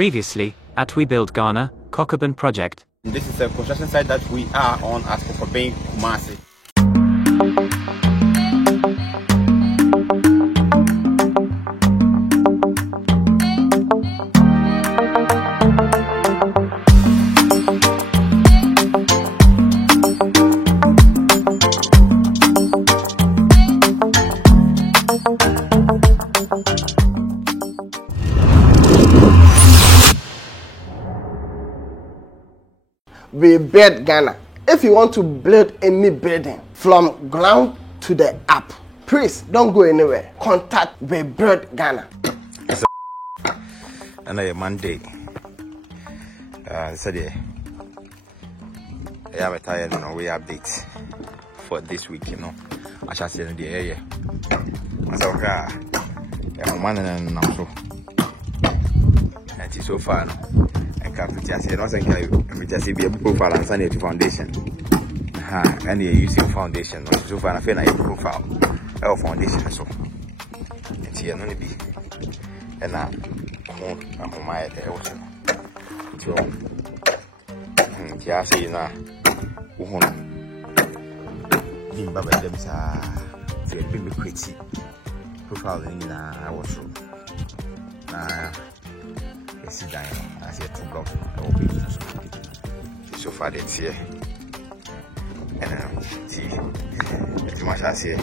Previously, at We Build Ghana, Kokoban Project. This is a construction site that we are on at Kokoban, Kumasi. We Build Ghana. If you want to build any building from ground to the up, please don't go anywhere. Contact We Build Ghana. Another Monday. Saturday. I have a tired we update for this week, you know. I shall say in the area. Man and now so. And so far. I said, I just be a profile and send it to foundation. And you're using foundation. So far, I feel like a profile. Our foundation. So it's here, only be. And now, I'm my also. So, I say, now, Baba Dems are very pretty profile in our show. Sit down. I see 2 blocks. So far, it's here. And see, it's much as here.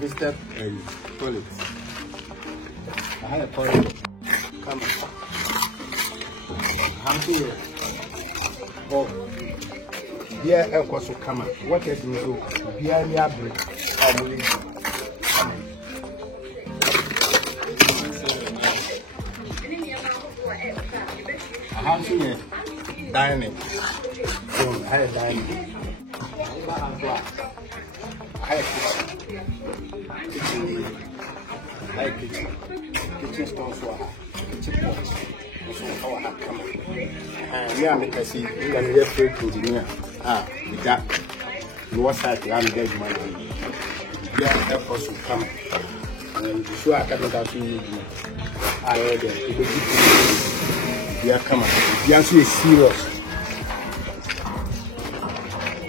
Visited toilet. I had a toilet. Come on. I'm here. Oh, dear, of course, come on. What is you do? Dear, near break. I believe. I have seen dining. So I had dining. Kitchen stone for her, kitchen pot, so our come. And we are making see, we can get free food in here. With that, no side to have dead money. We are help us to come. And so I can't get you. I heard them. We are coming. We are so serious.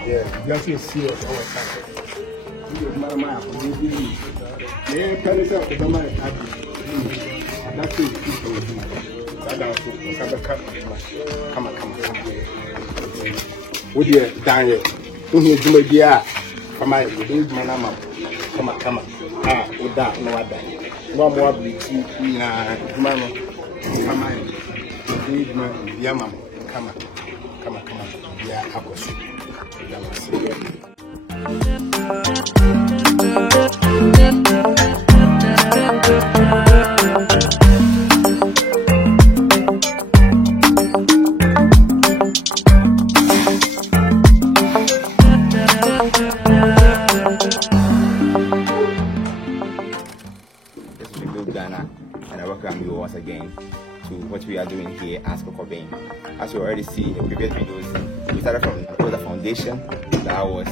Yeah, we are so serious all the time. Would you Daniel? Who is my dear? Come on, come on. With that, no other. One more bleaching, Mama. Come on, Yama. Come on. Yeah, I was. Ghana, and I welcome you once again to what we are doing here at Kokoban. As you already see in previous videos, we started from the foundation that was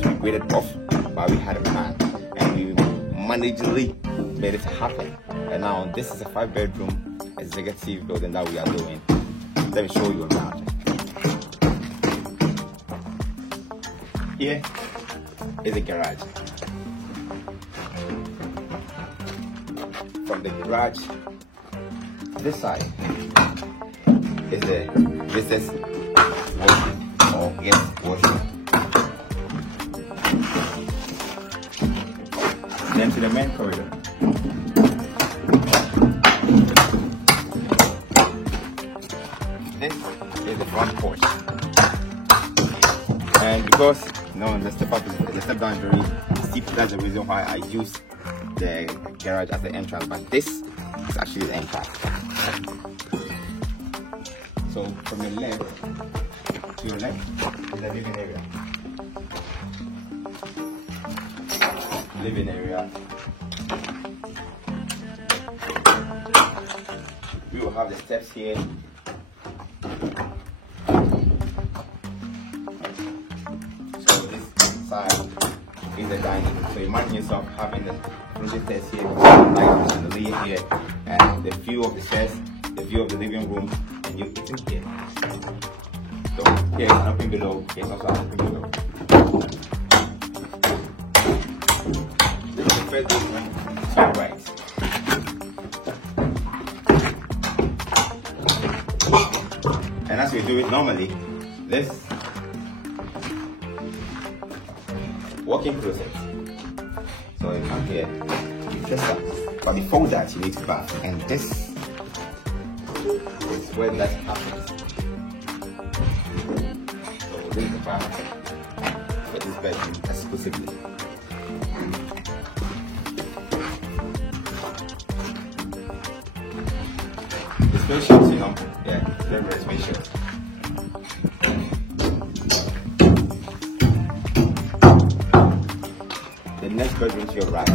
to be graded off, but we had a plan and we managedly made it happen. And now this is a 5-bedroom executive building that we are doing. Let me show you around. Here is a garage. from the garage. This side is the visitors washroom or guest washroom. Then to the main corridor. This is the front porch. And because the step down is very steep, that's the reason why I use the garage as the entrance, but this is actually the entrance. So from your left to your left is the living area. Living area. We will have the steps here. So this side is the dining. So imagine yourself having the projectors here, light chandelier here, and the view of the chairs, the view of the living room, and you're eating here. So here is an open below. Here's also an open below. This is the first bedroom to your right. And as we do it normally, this walk-in closet. So you come here, you press that. But before that, you need to bath. And this is where that happens. So this is the bath for this bedroom exclusively. The spacious, yeah, very, very spacious. The next bedroom to your right.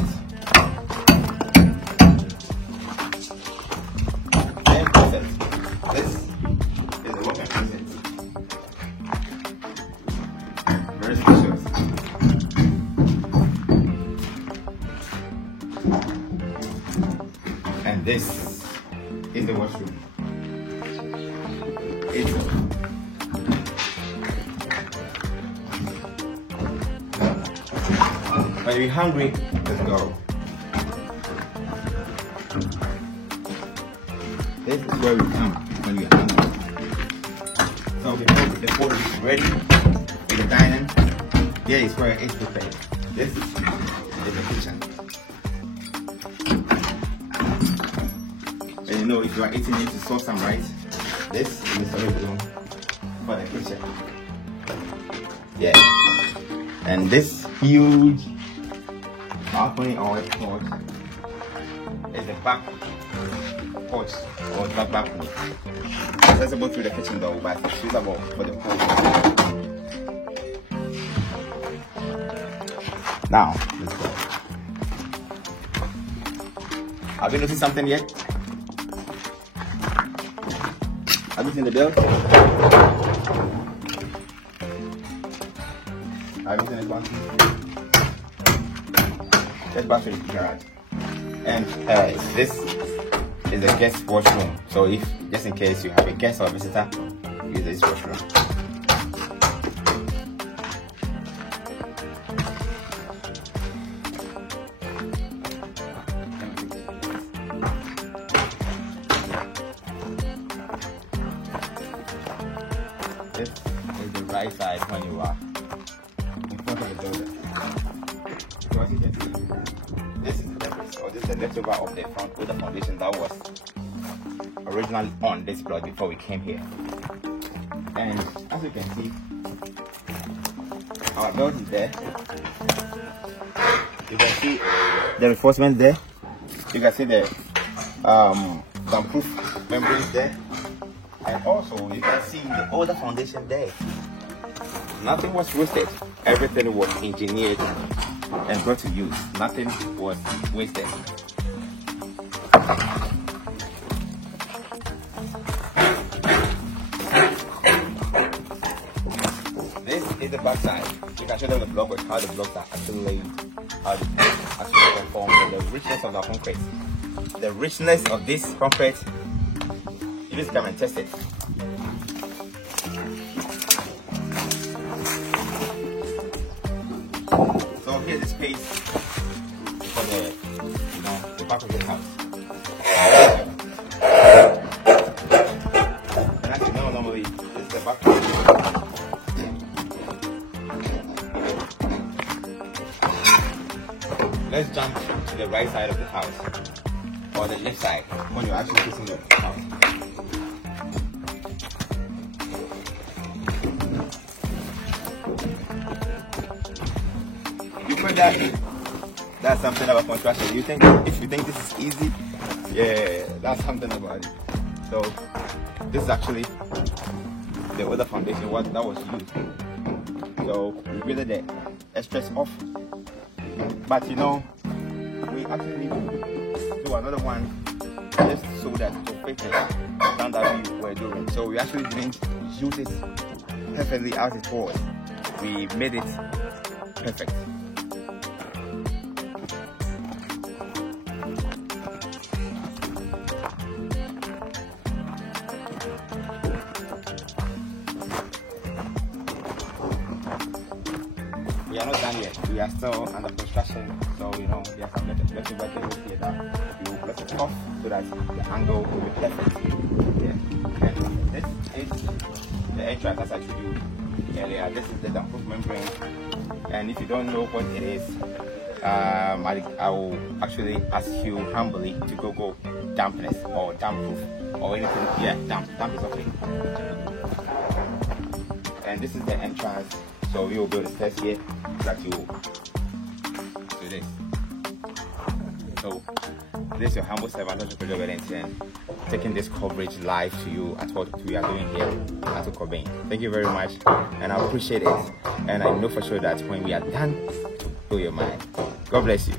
And perfect. This is the walk-in closet. Very spacious. And this is the washroom. When you're hungry, let's go. This is where we come when we're hungry. So the food is ready in the dining. Here is where it's prepared. This is the kitchen. And if you are eating it to sauce some rice, this is the storage room for the kitchen. Yeah. And this huge balcony or porch is the back porch or the back balcony. Accessible through the kitchen door, but it's suitable for the porch. Now, let's go. Have you noticed something yet? Have you seen the bill? Have you seen this one? Let's back to the garage. And this is the guest washroom. So if, just in case you have a guest or a visitor, use this washroom. This is the right side when you are in front of the building. This is the debris, or this is the leftover of the front with the foundation that was originally on this block before we came here. And as you can see, our belt is there. You can see the reinforcement there. You can see the soundproof membranes there. And also you can see the older foundation there. Nothing was wasted. Everything was engineered and brought to use. Nothing was wasted. This is the back side. You can show them the block with how the blocks are actually laid, how they actually perform, and the richness of the concrete. The richness of this concrete, you just come and test it. So here's the space for the back of the house. And as you know, normally this is the back of the house. Let's jump to the right side of the house, or the left side when you're actually facing the house. You put that's something about construction. If you think this is easy, yeah, that's something about it. So this is actually the other foundation that was used. So we rated the extras off. But you know, we actually need to do another one just so that to fit the standard we were doing. So we actually didn't use it perfectly as it was. We made it perfect. We are not done yet. We are still under construction, so you know we have some little work here that we will let it off so that the angle will be perfect. Yeah. And this is the entrance, as I showed you earlier. This is the damp-proof membrane, and if you don't know what it is, I will actually ask you humbly to go dampness or damp-proof or anything. Yeah, damp is okay. And this is the entrance. So we will build the stairs here that you do this. So this is your humble servant, Dr. Wellington, taking this coverage live to you at what we are doing here at Okobeng. Thank you very much, and I appreciate it. And I know for sure that when we are done, to blow your mind. God bless you.